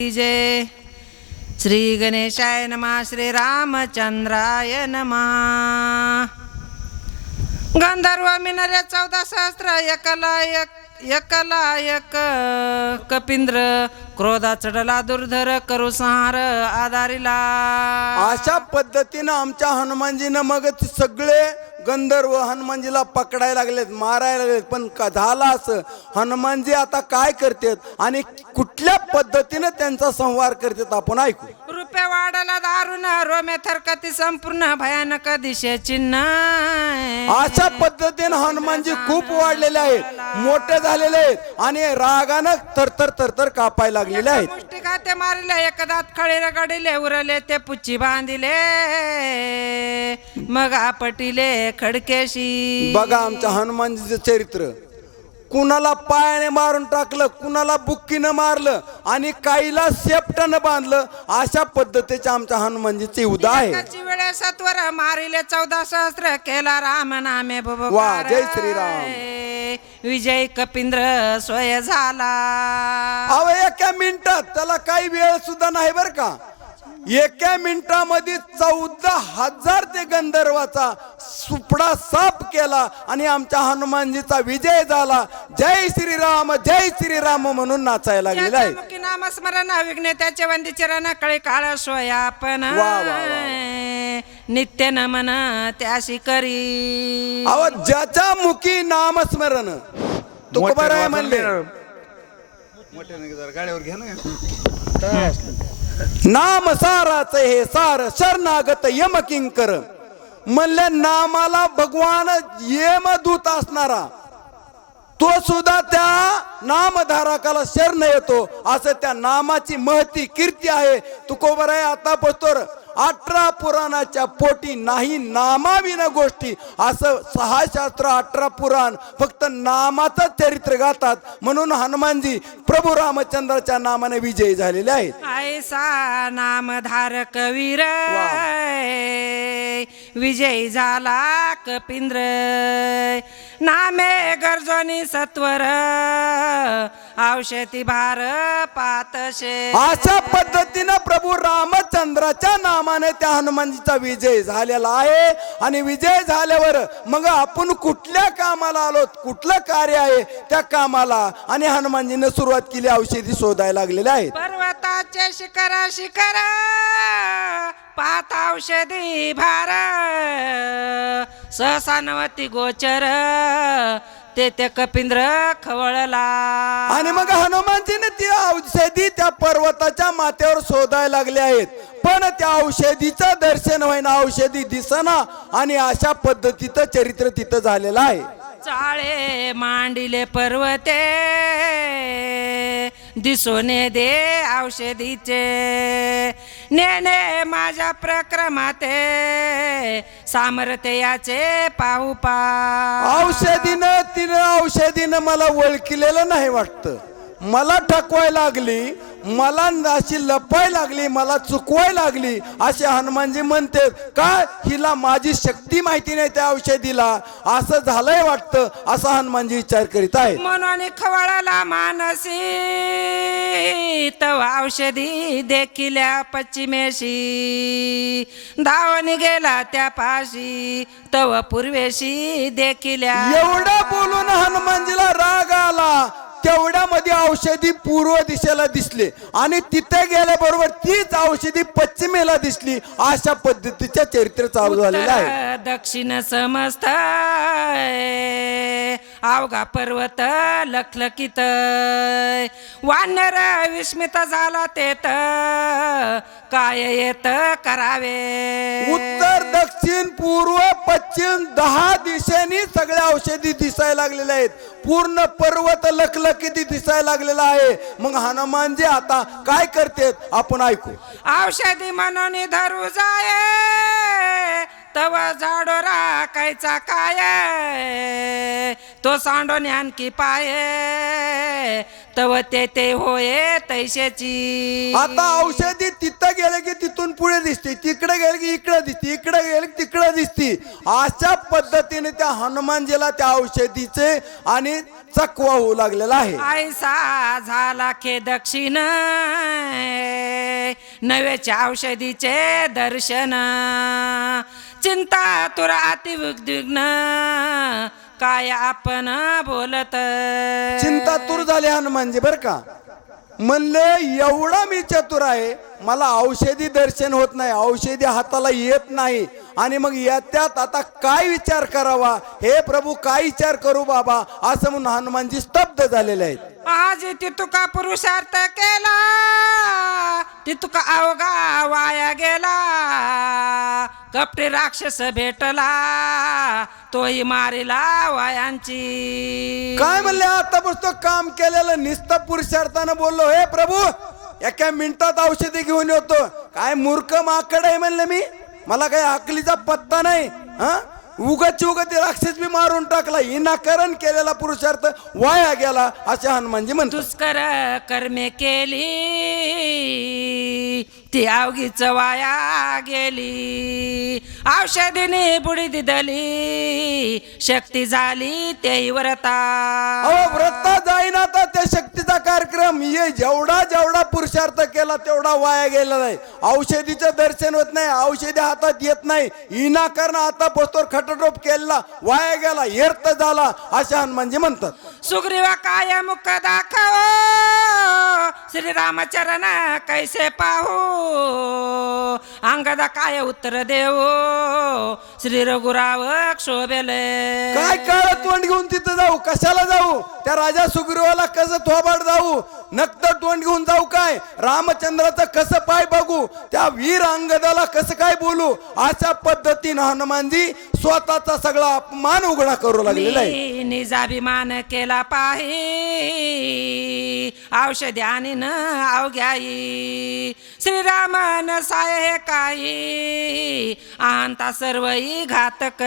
जय श्री गणेशाय नमः श्री रामचंद्राय नमः। गंधर्व मिनरे 14 सहस्त्र एकला एक कपिंद्र क्रोधा चढला दुर्धर करू संहार आधारिला। अशा पद्धतीनं आमच्या हनुमानजीनं मग सगळे गंधर्व हनुमानजीला पकडायला लागलेत, मारायला लागलेत. पण झालं असं, हनुमानजी आता काय करतात आणि कुठल्या पद्धतीनं त्यांचा संहार करतात आपण ऐकू. रुपये वाढला दारुण रोमे थरकती संपूर्ण भयानक दिशे चिन्ह. अशा पद्धतीनं हनुमानजी खूप वाढलेले आहेत, मोठे झालेले आहेत आणि रागानं थरथर थरथर कापायला लागलेले आहेत. मुष्टी खाते मारले एक दात खळे रगडिले उरले ते पुच्ची बांधिले मग आपटिले खडकेशी. बघा आमच्या हनुमानजीचं चरित्र. कुणाला पायाने मारून टाकलं, कुणाला बुक्कीनं मारलं आणि काहीला शेपटानं बांधलं. अशा पद्धतीचे आमच्या हनुमानजीचे उदा आहे. वेळे सत्वर मारिले 14 सहस्त्र केला राम नामे वा जय श्रीराम. विजय कपिंद्र सोय झाला. अहो एका मिनिटात, त्याला काही वेळ सुद्धा नाही बर का. एका मिनिटामध्ये 14,000 ते गंधर्वाचा सुपडा साफ केला आणि आमच्या हनुमानजीचा विजय झाला. जय श्रीराम म्हणून नाचायला लागलेला आहे. नामस्मरण विघ्न त्याचे वंदी चरण कळे काळ सोयापन नित्य नमन त्याशी करी. अहो ज्याच्या मुखी नामस्मरण तुकोबाराय म्हणले, गाडीवर घ्या ना. नाम साराच हे सार शरणागत यम किंकर म्हणले. नामाला भगवान यमदूत असणारा तो सुद्धा त्या नामधारकाला शरण येतो. असं त्या नामाची महती कीर्ती आहे. तुकोबराय आता बसतोर 18 पुराणाच्या पोटी नाही नामाविना गोष्टी. असं 6 शास्त्र 18 पुराण फक्त नामाचं चरित्र गातात. म्हणून हनुमानजी प्रभू रामचंद्राच्या नामाने विजयी झालेले आहेत. ऐसा नामधारक वीर विजयी झाला कपिंद्र. नामे गरजोनी सत्वर औषधी भार पातशे. अशा पद्धतीनं प्रभू रामचंद्राच्या नामाने त्या हनुमानजीचा विजय झालेला आहे. आणि विजय झाल्यावर मग आपण कुठल्या कामाला आलो, कुठलं कार्य आहे त्या कामाला. आणि हनुमानजीने सुरुवात केली, औषधी शोधायला लागलेले आहेत. पर्वताचे शिखर पात औषधी भार सहसानवती गोचर ते कपिंद्र खवळला. आणि मग हनुमानजीने ती औषधी त्या पर्वताच्या माथ्यावर शोधायला लागले आहेत. पण त्या औषधीचं दर्शन होईना, औषधी दिसना. आणि अशा पद्धतीचं चरित्र तिथं झालेलं आहे. चाळे मांडिले पर्वते दिसोने दे औषधीचे नेने माझ्या प्रक्रमाते सामर्थ्याचे पाहू पा. औषधीनं मला ओळखलेलं नाही वाटतं. मला ठकवाय लागली, मला अशी लपाय लागली, मला चुकवाय लागली असे हनुमानजी म्हणते. काय हिला माझी शक्ती माहिती नाही त्या औषधीला, असं झालंय वाटतं. असा हनुमानजी विचार करीत आहे. म्हणून खवळला मानसी तव औषधी देखिल्या पश्चिमेशी धावून गेला त्या पाशी तव पूर्वेशी देखिल्या. एवढं बोलून हनुमानजीला राग आला. तेवढ्यामध्ये औषधी पूर्व दिशेला दिसले आणि तिथे गेल्याबरोबर तीच औषधी पश्चिमेला दिसली. अशा पद्धतीचे चरित्र चालू झालेलं आहे. दक्षिण समस्त अवघा पर्वत लखलखित वानर विस्मित झाला तेत काय येत करावे. उत्तर दक्षिण पूर्व पश्चिम 10 दिशेनी सगळ्या औषधी दिसायला लागलेल्या आहेत. पूर्ण पर्वत लखलखित दिसायला लागलेला आहे. मग हनुमानजी आता काय करतात आपण ऐकू. औषधी म्हणून धरू जाय तव झाडो राखायचा काय तो सांडो ज्ञानकी पाये तव ते होये तैशाची. आता औषधी तिथं गेले की तिथून पुढे दिसते, तिकडे गेले की इकडे दिसते, इकडे गेले की तिकडे दिसते. अशा पद्धतीने त्या हनुमानजीला त्या औषधीचे आणि चकवा होऊ लागलेला आहे. ऐसा झाला खे दक्षिण नव्याच्या औषधीचे दर्शन. चिंता तुरा अति उद्विग्न काय आपण बोलत. चिंता दूर झाली हनुमानजी बर का. म्हणले एवढा मी चतुर आहे, मला औषधी दर्शन होत नाही, औषधी हाताला येत नाही, आणि मग याच्यात आता काय विचार करावा, हे प्रभू काय विचार करू बाबा, असं म्हणून हनुमानजी स्तब्ध झालेले आहेत. आज ती तुका पुरुषार्थ केला ती तुका अवघा वाया गेला. कपटे राक्षस भेटला तोही मारिला वायांची. काय म्हणले, आता पुस्तक काम केलेलं नुसतं पुरुषार्थानं बोललो, हे प्रभू एका मिनिटात औषधी घेऊन येतो. काय मूर्ख माकड आहे म्हणलं मी, मला काही अकलीचा पत्ता नाही. हा उगत ते राक्षस बी मारून टाकला, विनाकारण केलेला पुरुषार्थ वाया गेला असे हनुमानजी म्हणतो. दुष्कर कर्मे केली ती अवघीच वाया गेली. औषधीने बुडी दिदली शक्ती झाली ते व्रता. अहो व्रता जाईना तर त्या शक्तीचा कार्यक्रम, ये जेवढा पुरुषार्थ केला तेवढा वाया गेलेला आहे. औषधीचं दर्शन होत नाही, औषधी हातात येत नाही, विनाकारण आता पोस्तोर खटरोप केला वाया गेला, व्यर्थ झाला असे हनुमानजी म्हणतात. सुग्रीवा काय मुख दाखव श्रीरामचरण कैसे पाहू. अंगदा काय उत्तर देऊ श्री रघुराव शोभेले. काय काळ तोंड घेऊन तिथं जाऊ, कशाला जाऊ, त्या राजा सुग्रीवाला कसं थोबाड जाऊ, नक्त तोंड घेऊन जाऊ, काय रामचंद्राचं कसं पाय बघू, त्या वीर अंगदाला कसं काय बोलू, अशा पद्धतीनं हनुमानजी स्वतःचा सगळा अपमान उघडा करू लागलेला आहे. निजाभिमान केला पाहि औषधी आणि न अवघ्याई. श्रीरामन साय काही अहंता सर्वही घातक.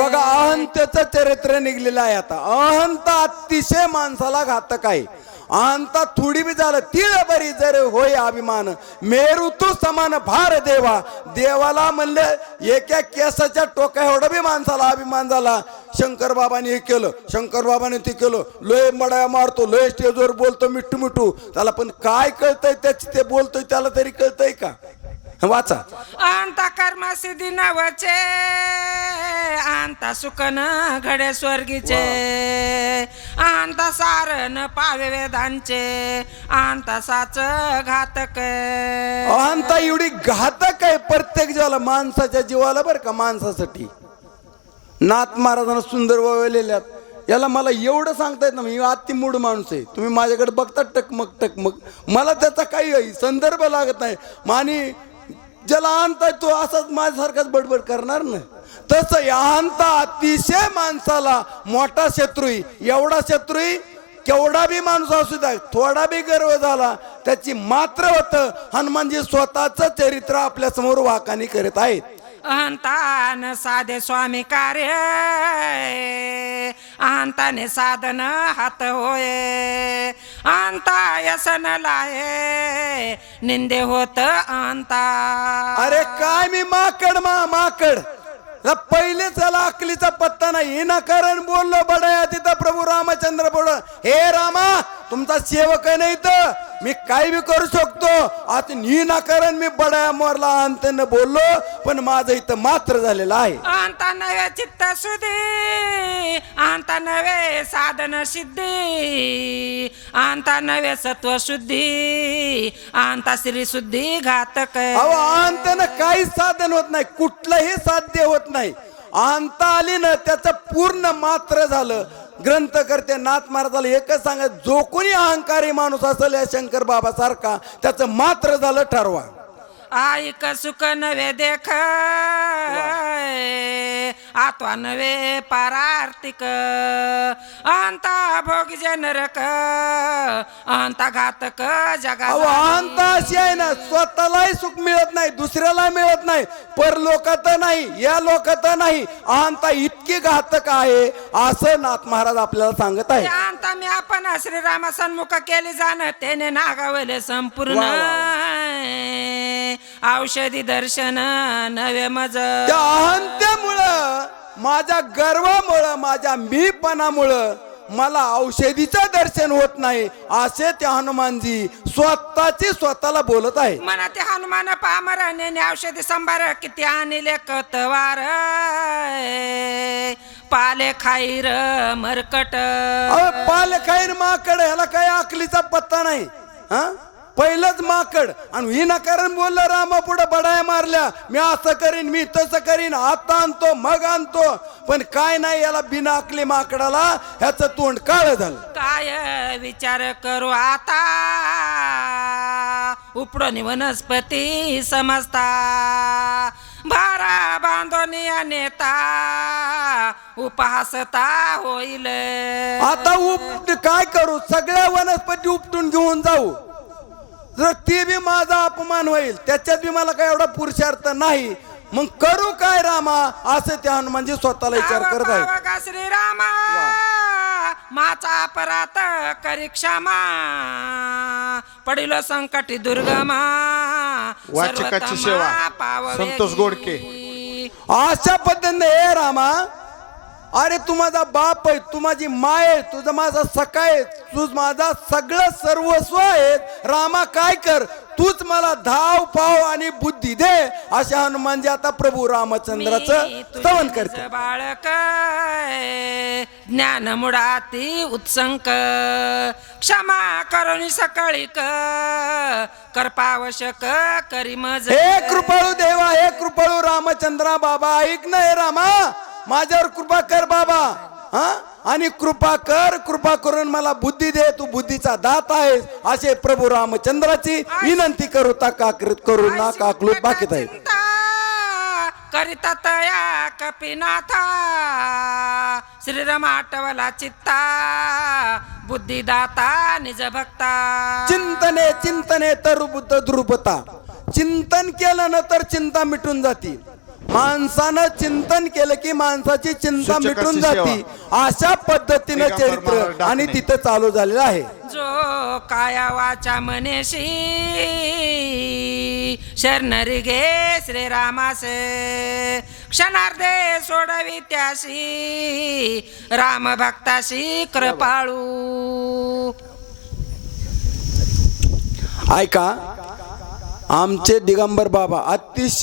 बघा अहंतेचं चरित्र निघलेलं आहे. आता अहंता अतिशय माणसाला घातक आहे. अहंता थोडी बी झालं तिळ बरी जर होय अभिमान, मेरू तू समान भार देवा. देवाला म्हणलं एका केसाच्या टोका एवढं बी माणसाला अभिमान झाला. शंकर बाबांनी हे केलं, शंकर बाबांनी ते केलं, लोय मडाया मारतो, लोय स्टेजवर बोलतो मिठू मिठू, त्याला पण काय कळतंय त्याच ते बोलतोय, त्याला तरी कळतंय का. वाचा. अंता कर्म सिद्धी नवचे अंता सुकन घडे स्वर्गीचे. अंता सारण पावे वेदांचे अंता साच घातक. अहंता एवढी घातक आहे प्रत्येक जीवाला, माणसाच्या जीवाला बरं का. माणसासाठी नाथ महाराजांना सुंदर वळलेल्यात. याला मला एवढं सांगता येत ना, मी अति मूड माणूस आहे, तुम्ही माझ्याकडे बघता टकमक, मला त्याचा काही संदर्भ लागत नाही. मानी ज्याला आणताय तो असाच माझ्यासारखाच बडबड करणार ना. तसं या आणता अतिशय माणसाला मोठा शत्रू, एवढा शत्रू केवढा बी माणूस असू द्या, थोडा बी गर्व झाला त्याची मात्र होतं. हनुमानजी स्वतःच चरित्र आपल्या समोर वाकानी करत आहेत. अहंतान साधे स्वामी कार्य अहंताने साधन हात होय. अहंता यसन लाये निंदे होत अहंता. अरे काय मी माकड पहिले त्याला अकलीचा पत्ता नाही, विनाकारण बोललो बडाया तिथं प्रभू रामचंद्र बोल, हे रामा तुमचा सेवक नाही तर मी काय बी करू शकतो. आता विनाकारण मी बडाया मोरला अंतन बोललो, पण माझं इथं मात्र झालेलं आहे. अंता नवे चित्त शुद्धी अंता नवे साधन सिद्धी अंता नवे सत्व शुद्धी अंता श्री शुद्धी घातक. अहो अंतन काहीच साधन होत नाही, कुठलंही साध्य होत नाही. अंत आली ना त्याचं पूर्ण मात्र झालं. ग्रंथ करते नाथ महाराजाला एकच सांगत, जो कोणी अहंकारी माणूस असेल या शंकर बाबा सारखा त्याचं मात्र झालं ठरवा. आईक सुख नवे देख आत्वा नवे पारार्थिक अंता भोग नरक अंता घातक जगा अहो अंत अशी आहे ना, स्वतःलाही सुख मिळत नाही, दुसऱ्याला मिळत नाही, परलोकात नाही, या लोकात नाही, अंता इतकी घातक आहे असं नाथ महाराज आपल्याला सांगत आहे. अंता मी आपण श्रीराम सन्मुख केली जाण त्याने नागावले संपूर्ण औषधी दर्शन नवे मज. त्या अहंतेमुळं, माझ्या गर्वामुळं, माझ्या मीपणामुळं मला औषधीचं दर्शन होत नाही असे ते हनुमानजी स्वतःची स्वतःला बोलत आहे. म्हणा ते हनुमान पामर नेने औषधी संभार किती आणले कतवार पाले खाईर मरकट. पाल खाईर माकड, ह्याला काही अकलीचा पत्ता नाही. हा पहिलंच माकड आणि विनाकारण बोललं रामा पुढे बडाया मारल्या, मी असं करीन, मी तसं करीन, आता आणतो मग आणतो, पण काय नाही, याला बिना अकली माकडाला ह्याचं तोंड काळ झालं. काय विचार करू आता उपडोनी वनस्पती समजता भारा बांधोनी नेता उपहासता होईल. आता काय करू, सगळ्या वनस्पती उपटून घेऊन जाऊ, जर ती बी माझा अपमान होईल, त्याच्यात बी मला काय एवढा पुरुषार्थ नाही, मग करू काय रामा, असं त्या हनुमानजी स्वतःला विचार करत आहे. श्रीरामा माचा अपरात करी क्षमा पडिलो संकटी दुर्गमा वाचकाची सेवा संतोष गोडके. अशा पद्धतीने हे रामा, अरे तू माझा बाप आहे, तू माझी माय आहे, तुझा माझा सखा आहे, तूच माझा सगळं सर्वस्व आहे, रामा काय कर, तूच मला धाव पाव आणि बुद्धी दे. अशा हनुमानजी आता प्रभू रामचंद्राचं स्तवन करते. बाळक ज्ञान मुडाती उत्संक क्षमा करुणी सकाळी करपावशक करी मज. हे कृपाळू देवा, हे कृपाळू रामचंद्रा बाबा, ऐक ना हे रामा, माझ्यावर कृपा कर बाबा, हा, आणि कृपा करून मला बुद्धी दे, तू बुद्धीचा दाता आहेस, असे प्रभू रामचंद्राची विनंती करू करू ना काकलूत बाकीत आहे. करिता तया कपिनाथा श्रीराम आटवला चित्ता बुद्धिदाता निज भक्ता. चिंतने चिंतने तर बुद्ध ध्रुपता, चिंतन केलं ना तर चिंता मिटून जाती, माणसानं चिंतन केलं की माणसाची चिंता मिटून जाती. अशा पद्धतीनं चरित्र आणि तिथं चालू झालेलं आहे. जो काया वाचा मनेशी शरणरी घे श्रीरामासे क्षणार्धे सोडवी त्याशी राम भक्ताशी कृपाळू. ऐका, आमचे दिगंबर बाबा अतिशय